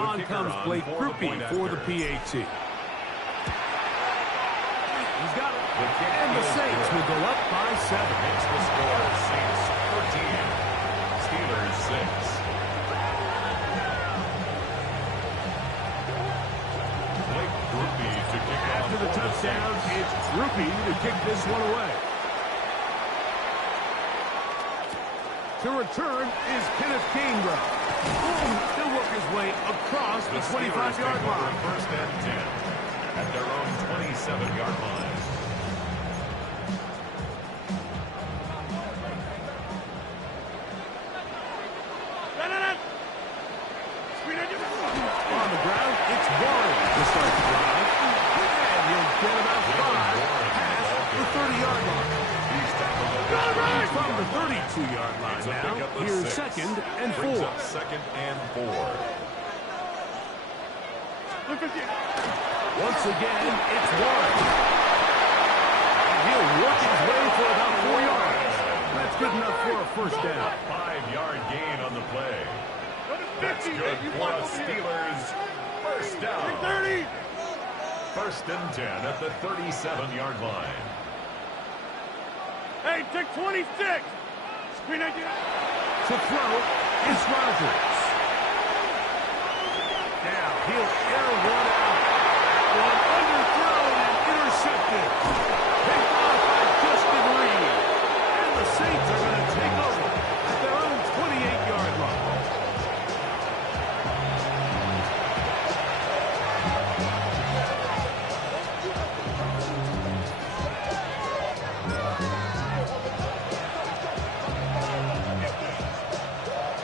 On comes Blake Groupie for the PAT. He's got it. And the Saints will go up by 7. It's the score. Saints 14. Steelers 6. Blake Groupie to kick off. After the touchdown, it's Groupie to kick this one away. To return is Kenneth Gainwell. He'll work his way across the 25-yard line. First and 10 at their own 27-yard line. On the ground, it's Warren to start the drive. And he'll get about 5 past the 30-yard line. From the 32-yard line now, here's 2nd and 4. Second and 4. Once again, it's Warren. And he'll work his way for about 4 yards. That's good enough for a first down. 5-yard gain on the play. That's good for the Steelers. First down. 30. First and 10 at the 37-yard line. Hey, take 26. Screen idea. To throw is Rodgers. Now he'll air one out. One underthrown and intercepted. Picked off by Justin Reed. And the Saints are going to take over at their own 28-yard line.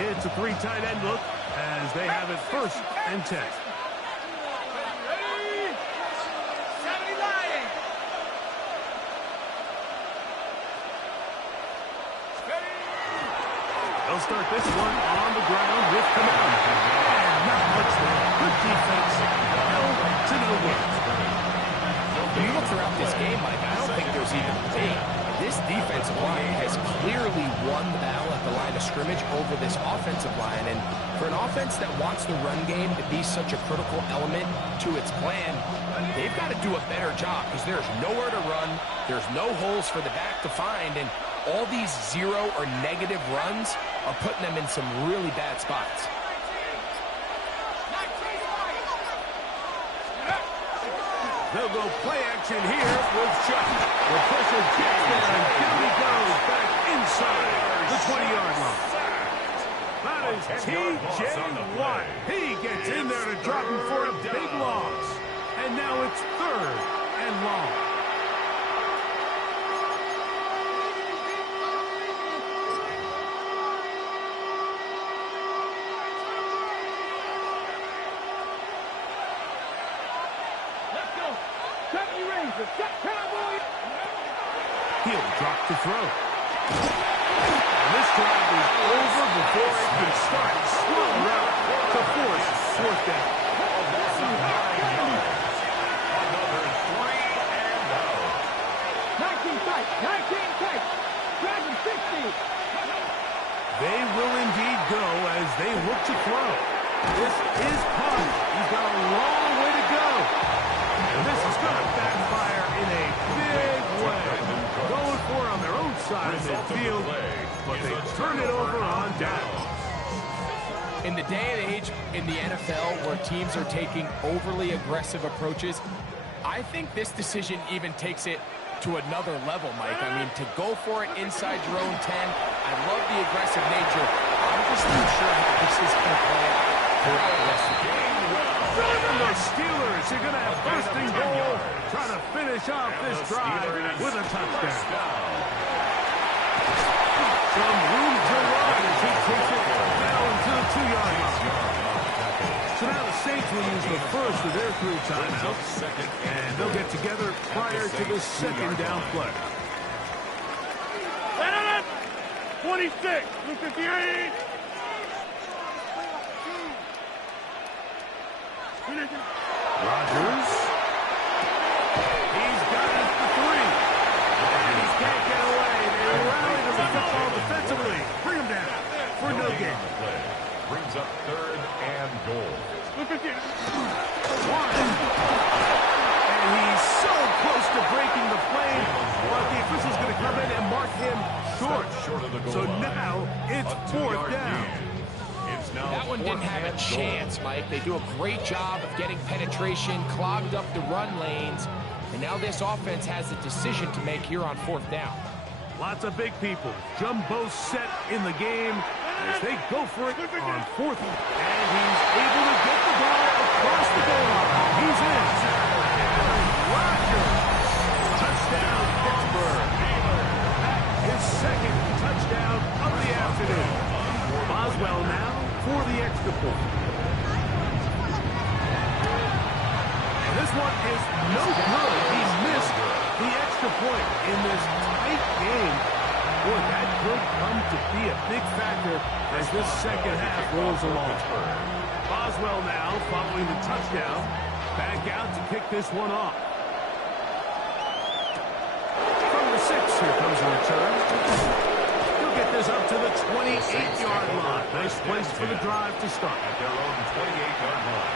It's a 3 tight end look as they have it 1st and 10. They'll start this one on the ground with command. And not much there. Good defense. To no win. When you look throughout this game, Mike, I don't think there's even a debate. This defensive line has clearly won the battle at the line of scrimmage over this offensive line. And for an offense that wants the run game to be such a critical element to its plan, they've got to do a better job because there's nowhere to run. There's no holes for the back to find. And all these 0 or negative runs are putting them in some really bad spots. They'll go play action here with Chuck. The pressure gets there, and here he goes back inside the 20-yard line. That is T.J. Watt. He gets in there to drop him for a big loss. And now it's 3rd and long. He'll drop the throw. And this drive is over before it can start. Slow route to force 4th down. Another 3 and out. 19 tight. 19 tight. Dragon 60. They will indeed go as they look to throw. This is Pond. He's got a long way to go. And this is going to backfire in a big way. Going for it on their own side of midfield, but they turn it over on downs. In the day and age in the NFL where teams are taking overly aggressive approaches, I think this decision even takes it to another level, Mike. I mean, to go for it inside your own 10, I love the aggressive nature. I'm just not sure how this is going to play out throughout the rest of the game. And the Steelers are going to have 1st and goal, trying to finish off this drive with a touchdown. Some room to run as he takes it down to the 2-yard line. So now the Saints will use the first of their 3 timeouts, and they'll get together prior to the 2nd down play. 26. Look at the 8. Rodgers. He's got it for 3. And he can't get away. They rally to the football defensively. Bring him down for no gain. Brings up 3rd and goal. And he's so close to breaking the plane, but the official's going to come in and mark him short. So now it's fourth down. That one didn't have a chance, Mike. They do a great job of getting penetration, clogged up the run lanes, and now this offense has a decision to make here on fourth down. Lots of big people. Jumbo set in the game as they go for it on fourth. And he's able to get the ball across the goal line. He's in. Rodgers. Touchdown, Pittsburgh. His second touchdown of the afternoon. Boswell now for the extra point. And this one is no good. He missed the extra point in this tight game. Boy, that could come to be a big factor as this second half rolls along. Boswell now following the touchdown. Back out to kick this one off. From the 6, here comes a return. He'll get this up to the 28-yard line. Nice place for the drive to start. At their own 28-yard line.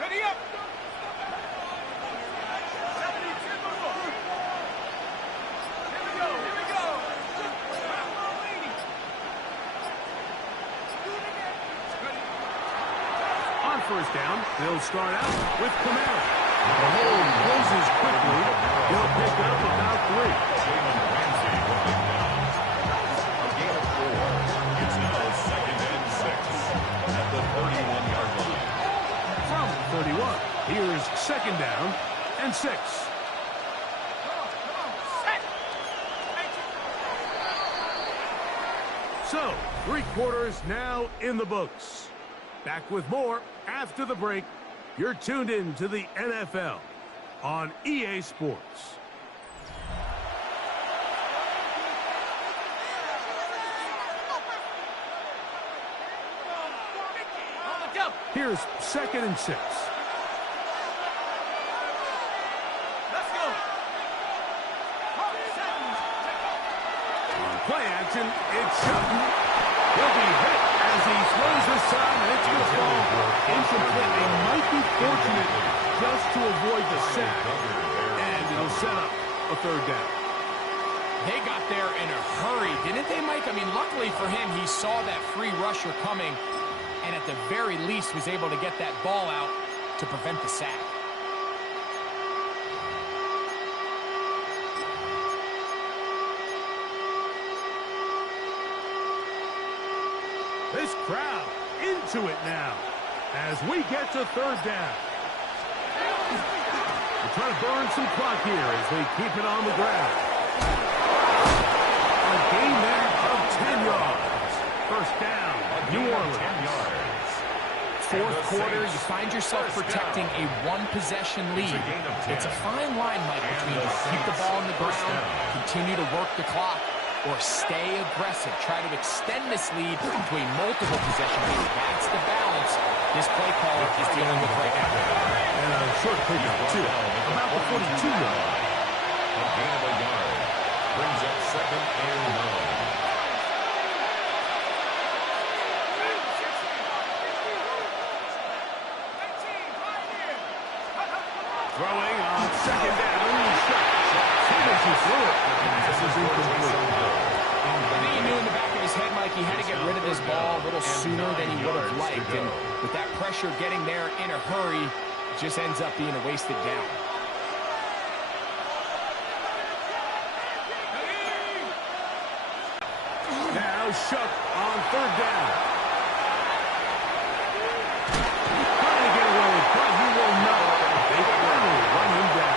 Ready up! On first down, they'll start out with Kamara. The hold closes quickly. He'll pick up about 3. A gain of 4. It's now 2nd and 6 at the 31-yard line. From 31, here's 2nd down and 6. So, 3 quarters now in the books. Back with more after the break. You're tuned in to the NFL on EA Sports. Here's 2nd and 6. Let's go! On play action, it's Sutton. He'll be hit as he throws this time, and it's going to fall incomplete. They might be fortunate just to avoid the sack, and it'll set up a 3rd down. They got there in a hurry, didn't they, Mike? I mean, luckily for him, he saw that free rusher coming, and at the very least was able to get that ball out to prevent the sack. This crowd into it now as we get to 3rd down. We're trying to burn some clock here as they keep it on the ground. A gain there of 10 yards. First down, New Orleans. 10 yards. Fourth quarter, you find yourself protecting a one-possession lead. It's a fine line, Mike, between keep the ball on the ground, continue to work the clock, or stay aggressive. Try to extend this lead to a multiple possession lead. That's the balance this play caller is dealing with right now. And a short pickup, too. About the 42-yard. A gain of a yard. Brings up 2nd and 9. Throwing on 2nd down. As he threw it. This is incomplete. I think he knew in the back of his head, Mike, he had to get rid of this ball a little sooner than he would have liked. And with that pressure getting there in a hurry, it just ends up being a wasted down. Now Shook on 3rd down. Trying to get away, but he will not. They finally run him down.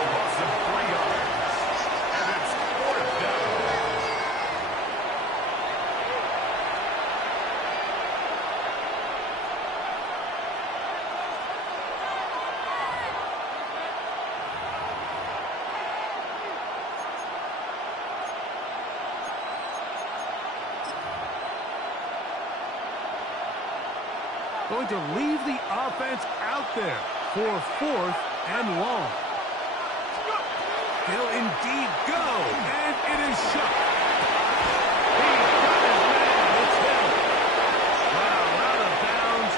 A loss of 3 yards. And it's 4th down. Going to leave the offense out there for 4th and long. They'll indeed go, and it is shut. He's got his man. It's him. Wow, out of bounds,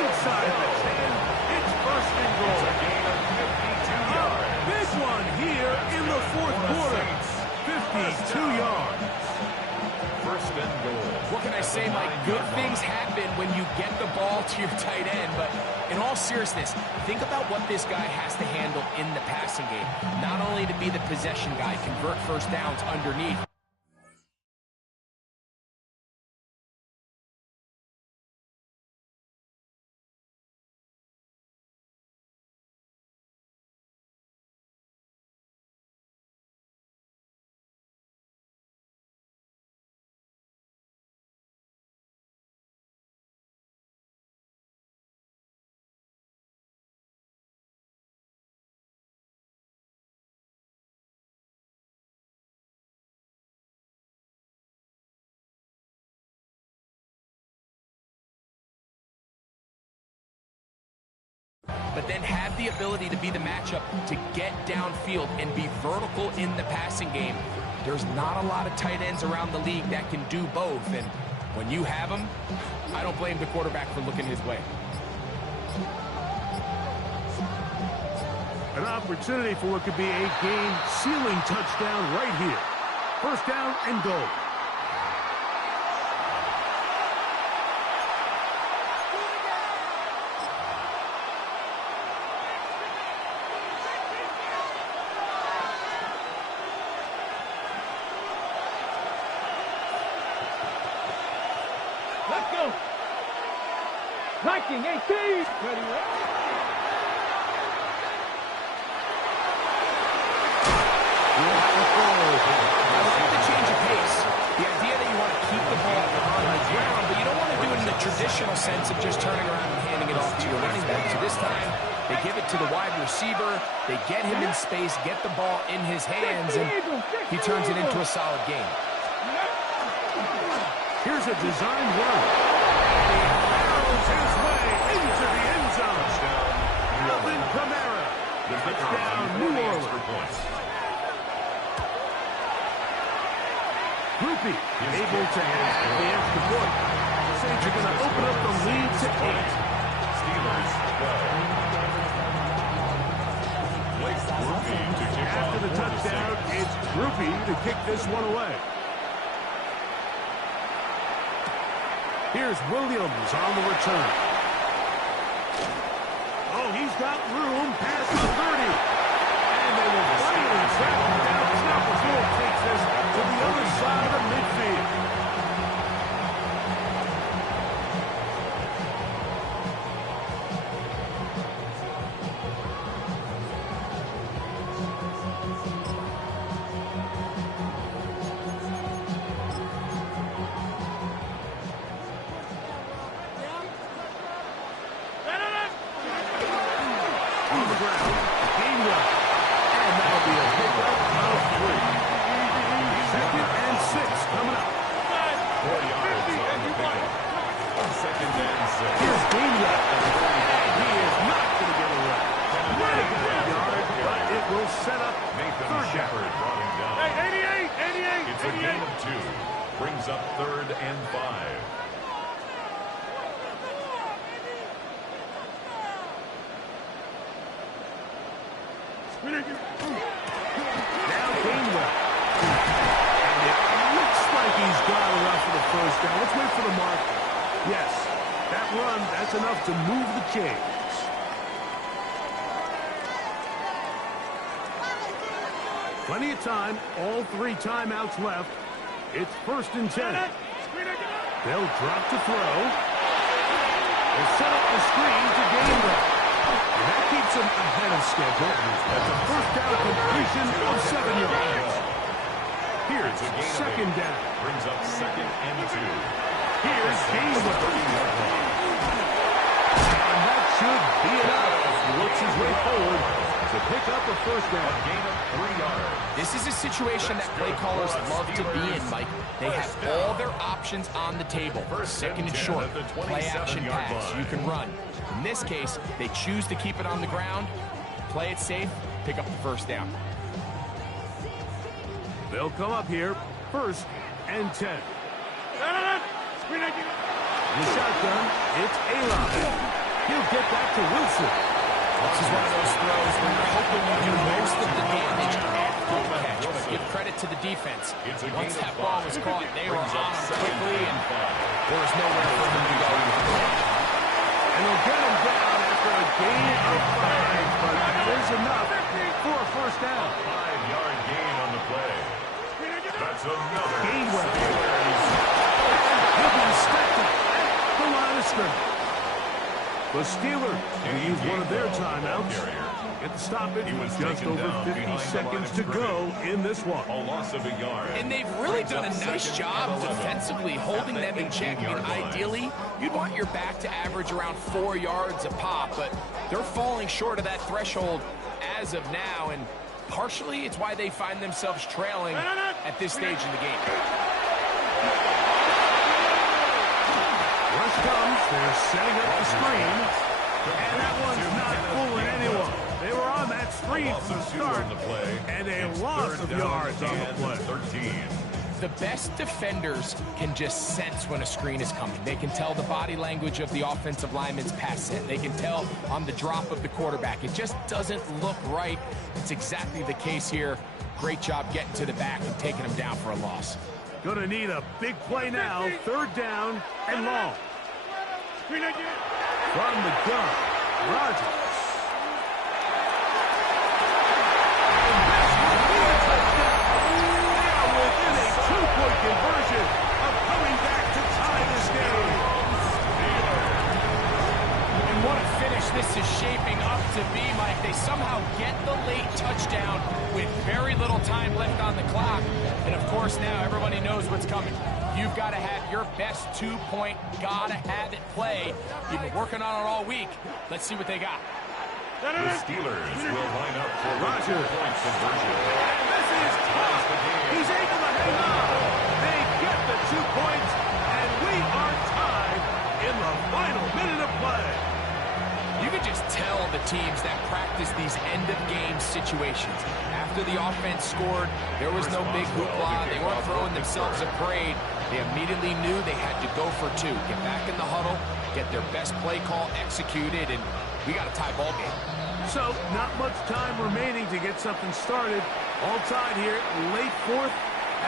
inside the 10. It's 1st and goal. It's a gain of 52 yards. Big one here in the 4th quarter. 52 yards. 1st and goal. What can I say, Mike? Good things happen when you get the ball to your tight end, but in all seriousness, think about what this guy has to handle in the passing game. Not only to be the possession guy, convert 1st downs underneath. But then have the ability to be the matchup to get downfield and be vertical in the passing game. There's not a lot of tight ends around the league that can do both, and when you have them, I don't blame the quarterback for looking his way. An opportunity for what could be a game-sealing touchdown right here. 1st down and goal. Let's go. Viking 18. Ready, I like the change of pace. The idea that you want to keep the ball on the ground, but you don't want to do it in the traditional sense of just turning around and handing it off to your running back. So this time, they give it to the wide receiver. They get him in space, get the ball in his hands, and he turns it into a solid game. Here's a design run. He barrels his way into the end zone. Alvin Kamara. Touchdown, New Orleans. Groupie able to have the extra point. Saints are going to open up the lead to 8. Steelers 12. After the touchdown, it's Groupie to kick this one away. Here's Williams on the return. Oh, he's got room past the 30. And they will finally track him down. Snap before it takes this to the other side of midfield. On the ground, gain 1. And that'll be a pickup of 3. 2nd and 6 coming up. 4 yards on the pickup. 2nd and 6. Here's Gainwell. And he is not going to get away. Might have got a yard, but it will set up Nathan 3rd down. Shepard brought him down. Hey, 88. It's a gain of 2. Brings up 3rd and 5. Now Gainwell. And it looks like he's got enough for the 1st down. Let's wait for the mark. Yes, that run, that's enough to move the chains. Plenty of time, all 3 timeouts left. It's 1st and 10. They'll drop to throw. They'll set up the screen to Gainwell. And that keeps him ahead of schedule. That's a 1st down completion of 7 yards. Here's 2nd down. Brings up 2nd and 2. Here's Gainwell. And that should be enough. He works his way forward to to pick up a first down. A gain of 3 yards. This is a situation that play callers love to be in, Mike. They have all their options on the table. Second and short, play action pass, you can run. In this case, they choose to keep it on the ground, play it safe, pick up the first down. They'll come up here, 1st and 10. The shotgun, it's Alon. He'll get back to Wilson. This is one of those throws where you're hoping you do most of the damage after the catch, but give credit to the defense. Once that ball was caught, they were on him quickly, and there was nowhere for him to go. And they'll get him down after a gain of 5, but that is enough for a first down. 5-yard gain on the play. That's another. Gainwell. He'll be inspected at the line of scrimmage. The Steelers will use one of their timeouts. Get the stoppage with just over 50 seconds to go in this one. A loss of a yard. And they've really done a nice job defensively holding them in check. I mean, ideally, you'd want your back to average around 4 yards a pop, but they're falling short of that threshold as of now, and partially it's why they find themselves trailing at this stage in the game. Rush comes, they're setting up the screen, and that one's not fooling anyone. They were on that screen to start, and a loss of yards on the play. 13. The best defenders can just sense when a screen is coming. They can tell the body language of the offensive lineman's pass set. They can tell on the drop of the quarterback. It just doesn't look right. It's exactly the case here. Great job getting to the back and taking them down for a loss. Gonna need a big play now, 3rd down and long. From the gun, Rodgers. Now within a 2-point conversion of coming back to tie this game. And what a finish this is shaping up to be, Mike. They somehow get the late touchdown with very little time left on the clock. And, of course, now everybody knows what's coming. You've got to have your best 2-point, gotta have it play. You've been working on it all week. Let's see what they got. The Steelers will line up for Rodgers. 2-point conversion. And this is tough. He's able to hang on. They get the 2 points, and we are tied in the final minute of play. You can just tell the teams that practice these end-of-game situations. After the offense scored, there was no big hoopla. They weren't throwing themselves a parade. They immediately knew they had to go for 2. Get back in the huddle, get their best play call executed, and we got a tie ball game. So, not much time remaining to get something started. All tied here, late 4th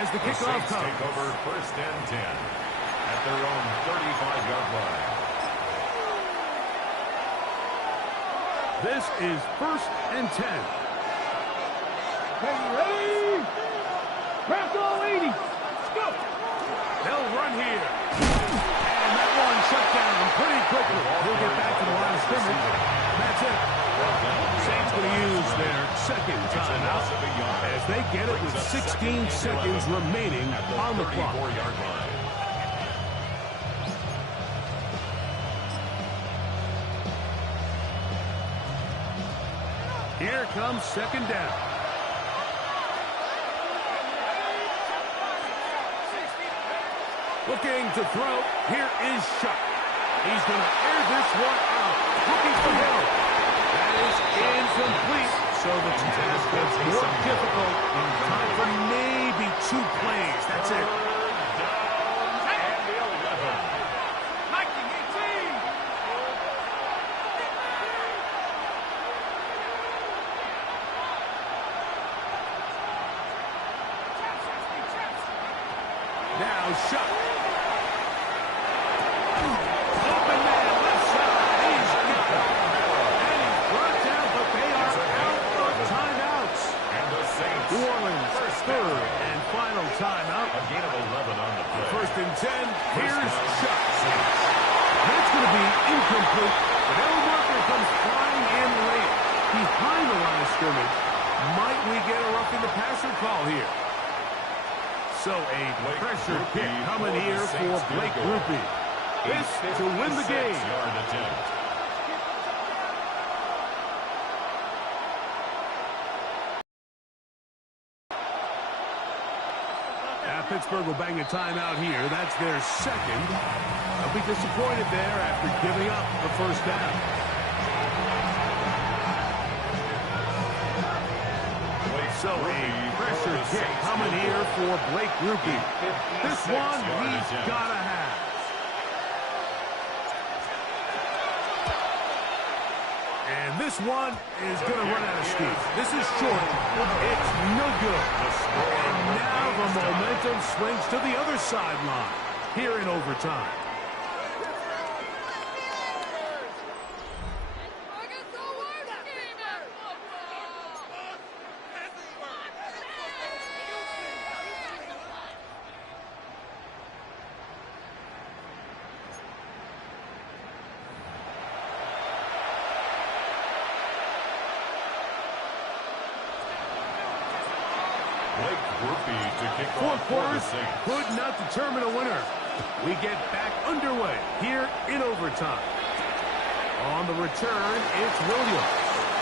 as the kickoff Saints comes. take over 1st and 10 at their own 35-yard line. This is 1st and 10. Ready? Craft all 80. Let's go. They'll run here. And that one shut down pretty quickly. He'll get back to the line of scrimmage. That's it. Saints going to use their 2nd timeout as they get it with 16 seconds remaining on the clock. 34-yard line. Here comes 2nd down. Looking to throw. Here is Shuck. He's going to air this one out. Looking for help. That is incomplete. So the task gets more difficult. Time for maybe 2 plays. That's it. Now Shuck. Open man, left side. He's got it. And he's brought down, but they are out of timeouts. And the Saints. New Orleans, 3rd and final timeout. A gain of 11 on the play. 1st and 10. Here's Shuck. That's going to be incomplete. But Elmarker comes flying in late. Behind the line of scrimmage. Might we get a roughing the passer call here? So a pressure kick coming here for Blake Grupe. This to win the game. Pittsburgh will bang a timeout here. That's their second. They'll be disappointed there after giving up the first down. So a pressure kick coming here for Blake Grupe. This one he's got to have. And this one is going to run out of steam. This is short. It's no good. And now the momentum swings to the other sideline here in overtime. Four quarters could not determine a winner. We get back underway here in overtime. On the return, it's Williams.